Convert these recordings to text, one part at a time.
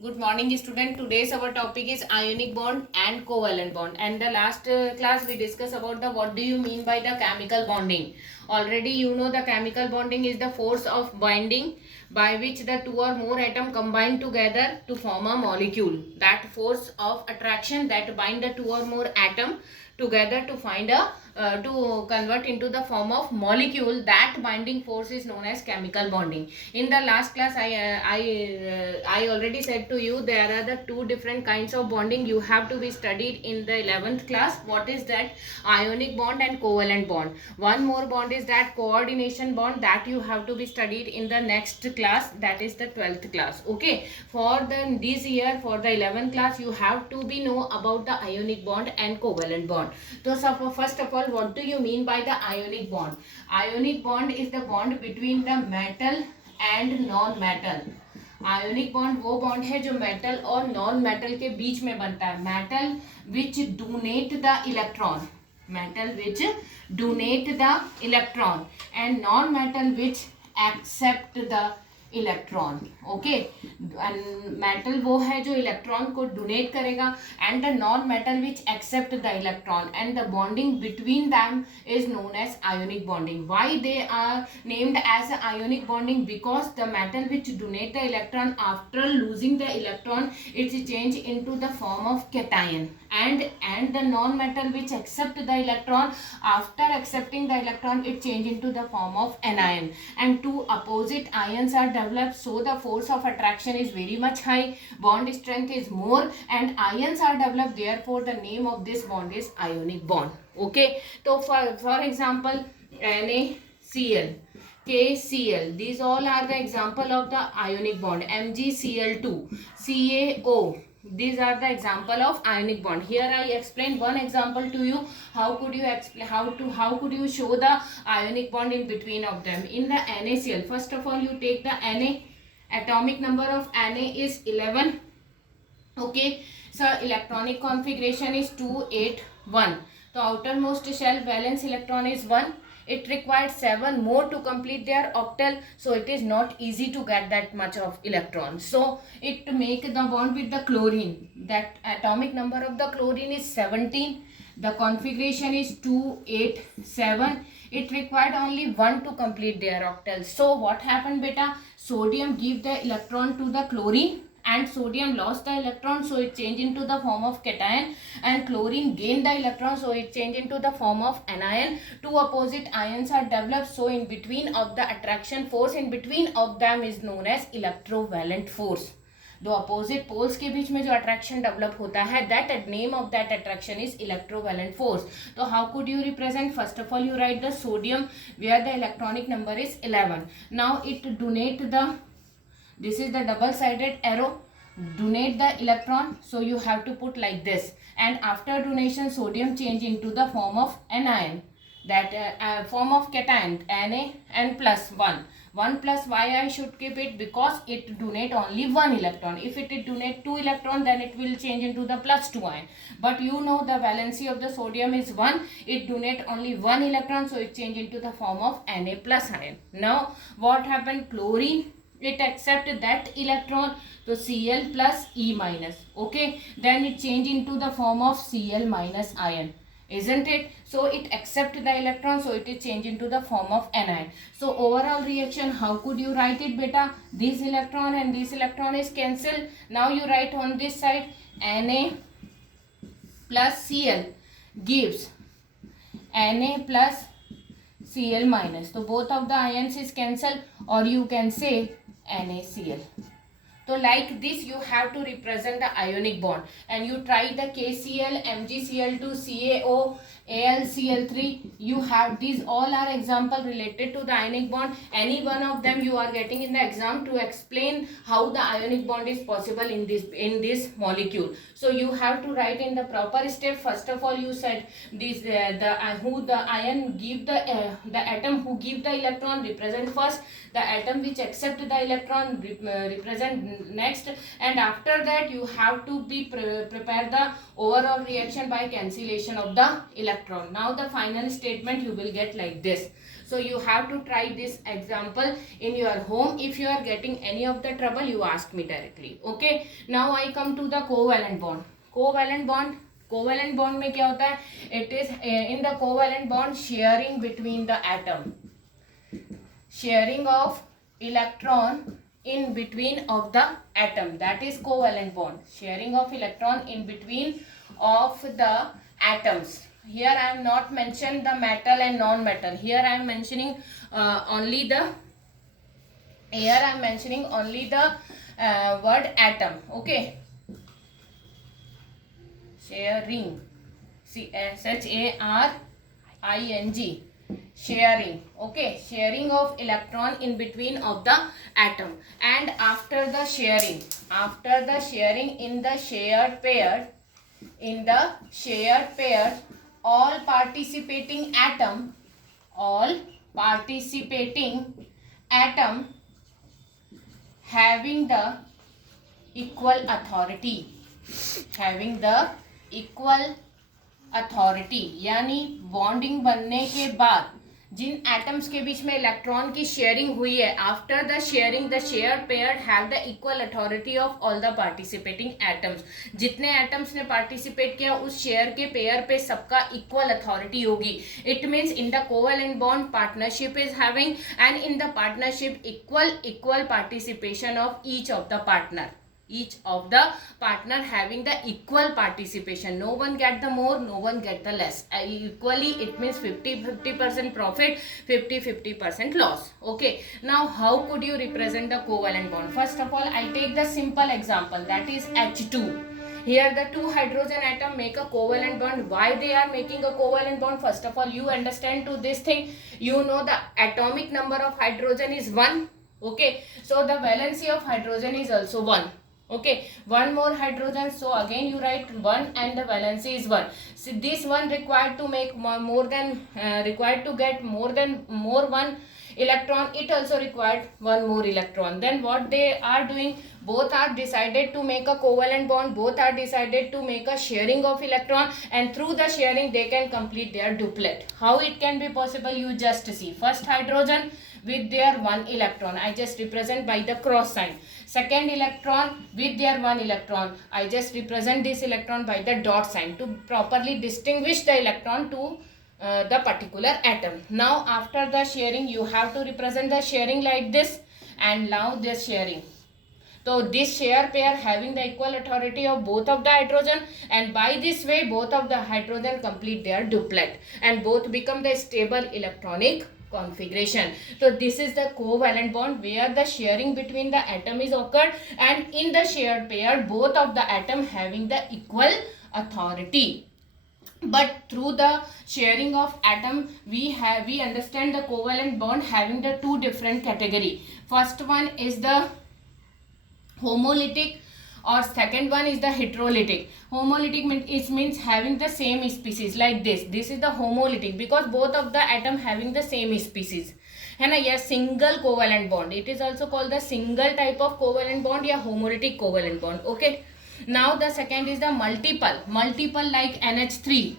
Good morning, student. Today's our topic is ionic bond and covalent bond. And the last class we discussed about the what do you mean by the chemical bonding. Already you know the chemical bonding is the force of binding by which the two or more atom combine together to form a molecule. That force of attraction that bind the two or more atom together to find a to convert into the form of molecule. That binding force is known as chemical bonding. In the last class I already said to you there are the two different kinds of bonding you have to be studied in the 11th class. What is that? Ionic bond and covalent bond. One more bond is that coordination bond that you have to be studied in the next class, that is the 12th class. Okay, for the this year for the 11th class you have to be know about the ionic bond and covalent bond. So first of all, what do you mean by the ionic bond? Ionic bond is the bond between the metal and non metal. Ionic bond वो bond है जो metal और non metal के बीच में बनता है. Metal which donate the electron, metal which donate the electron and non metal which accept the electron. Okay, metal वो है जो इलेक्ट्रॉन को डोनेट करेगा and the non metal which accept the electron and the bonding between them is known as ionic bonding. Why they are named as ionic bonding? Because the metal which donate the electron after losing the electron it's change into the form of cation and the non-metal which accept the electron, after accepting the electron it change into the form of anion, and two opposite ions are developed, so the force of attraction is very much high, bond strength is more and ions are developed, therefore the name of this bond is ionic bond. Okay, so for example NaCl, KCl, these all are the example of the ionic bond. MgCl2, CaO, these are the example of ionic bond. Here I explain one example to you. How could you explain, how could you show the ionic bond in between of them? In the NaCl, first of all you take the Na, atomic number of Na is 11. Okay, so electronic configuration is 281. The outermost shell valence electron is 1. It required 7 more to complete their octal, so it is not easy to get that much of electrons. So it make the bond with the chlorine. That atomic number of the chlorine is 17. The configuration is 287. It required only 1 to complete their octal. So what happened beta? Sodium give the electron to the chlorine and sodium lost the electron, so it changed into the form of cation, and chlorine gained the electron, so it changed into the form of anion. Two opposite ions are developed, so in between of the attraction force in between of them is known as electrovalent force. दो opposite poles के बीच में जो attraction develop होता है, that name of that attraction is electrovalent force. तो how could you represent? First of all you write the sodium where the electronic number is 11. Now it donate the, this is the double sided arrow, donate the electron, so you have to put like this, and after donation sodium change into the form of anion, that form of cation, Na and plus 1. 1 plus why I should keep it? Because it donate only 1 electron. If it donate 2 electron, then it will change into the plus 2 ion. But you know the valency of the sodium is 1. It donate only 1 electron, so it change into the form of Na plus ion. Now what happened? Chlorine, it accept that electron, so Cl plus E minus. Okay, then it change into the form of Cl minus ion, isn't it? So it accept the electron, so it is change into the form of anion. So overall reaction, how could you write it beta? This electron and this electron is cancelled. Now you write on this side Na plus Cl gives Na plus Cl minus. So both of the ions is cancelled, or you can say NaCl. So like this you have to represent the ionic bond, and you try the KCl, MgCl2, CaO, AlCl3. You have these all are example related to the ionic bond. Any one of them you are getting in the exam to explain how the ionic bond is possible in this molecule. So you have to write in the proper step. First of all you said this the ion give the atom who give the electron represent first, the atom which accept the electron represent next, and after that you have to be prepare the overall reaction by cancellation of the electron. Now the final statement you will get like this. So you have to try this example in your home. If you are getting any of the trouble, you ask me directly. Okay, now I come to the covalent bond. Covalent bond में क्या होता है? It is in the covalent bond sharing between the atom, sharing of electron in between of the atom, that is covalent bond, sharing of electron in between of the atoms. Here I am not mention the metal and non-metal. Here I am mentioning only the word atom. Okay, sharing, sharing, sharing. Okay, sharing of electron in between of the atom. And after the sharing in the shared pair, all participating atom having the equal authority, यानी bonding बनने के बाद जिन atoms के बीच में electron की sharing हुई है, after the sharing the shared pair have the equal authority of all the participating atoms. जितने एटम्स ने पार्टिसिपेट किया उस शेयर के पेयर पे सबका इक्वल अथॉरिटी होगी. It means in the covalent bond partnership is having, and in the partnership equal participation of each of the partner having the equal participation. No one get the more, no one get the less. Equally, it means 50% profit, 50% loss. Okay, now how could you represent the covalent bond? First of all, I take the simple example, that is H2. Here the two hydrogen atom make a covalent bond. Why they are making a covalent bond? First of all, you understand to this thing, you know the atomic number of hydrogen is 1. Okay, so the valency of hydrogen is also 1. Okay, one more hydrogen, so again you write 1 and the valency is 1. So this one required to make required to get more one electron, it also required one more electron. Then what they are doing, both are decided to make a covalent bond, both are decided to make a sharing of electron, and through the sharing they can complete their duplet. How it can be possible, you just see. First hydrogen with their one electron, I just represent by the cross sign. Second electron with their one electron, I just represent this electron by the dot sign to properly distinguish the electron to the particular atom. Now after the sharing, you have to represent the sharing like this, and now this sharing. So this share pair having the equal authority of both of the hydrogen, and by this way both of the hydrogen complete their duplet and both become the stable electronic configuration. So this is the covalent bond where the sharing between the atom is occurred, and in the shared pair both of the atom having the equal authority. But through the sharing of atom we understand the covalent bond having the two different category. First one is the homolytic, or second one is the heterolytic. Homolytic means having the same species, like this. This is the homolytic because both of the atom having the same species. है ना, यह single covalent bond. It is also called the single type of covalent bond या homolytic covalent bond. Okay. Now the second is the multiple like NH3.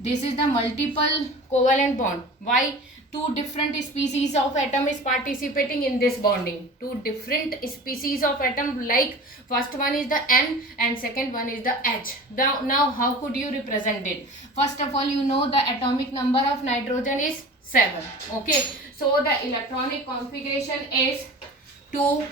This is the multiple covalent bond. Why? Two different species of atom is participating in this bonding. Two different species of atom, like first one is the N and second one is the H. Now how could you represent it? First of all, you know the atomic number of nitrogen is 7. Okay, so the electronic configuration is 2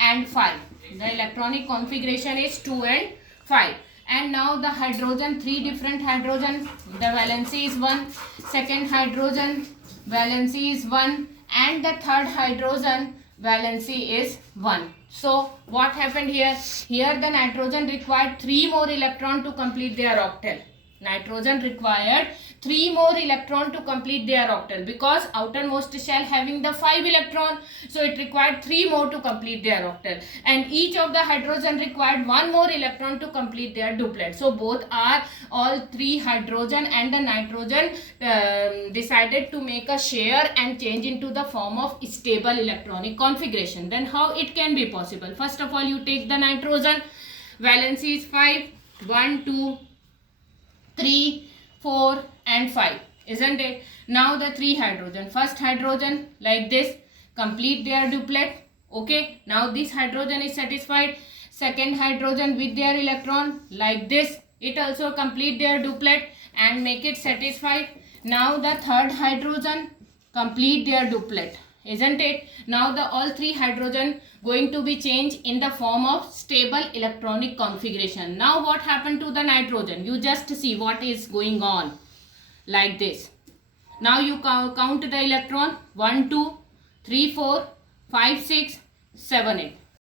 and 5. The electronic configuration is 2 and 5. And now the hydrogen, 3 different hydrogen, the valency is 1. Second hydrogen valency is 1, and the third hydrogen valency is 1. So what happened here? Here the nitrogen required 3 more electron to complete their octal. Nitrogen required 3 more electron to complete their octal because outermost shell having the 5 electron, so it required 3 more to complete their octal, and each of the hydrogen required 1 more electron to complete their duplet. So both are, all 3 hydrogen and the nitrogen decided to make a share and change into the form of stable electronic configuration. Then how it can be possible? First of all, you take the nitrogen, valency is 5, 1, 2, 3, 4 and 5. isn't it? Now the 3 hydrogen, first hydrogen like this, complete their duplet. Okay, now this hydrogen is satisfied. Second hydrogen with their electron like this, it also complete their duplet and make it satisfied. Now the third hydrogen complete their duplet, isn't it? Now the all 3 hydrogen going to be changed in the form of stable electronic configuration. Now what happened to the nitrogen? You just see what is going on like this. Now you count the electron, 1 2 3 4 5 6 7 8.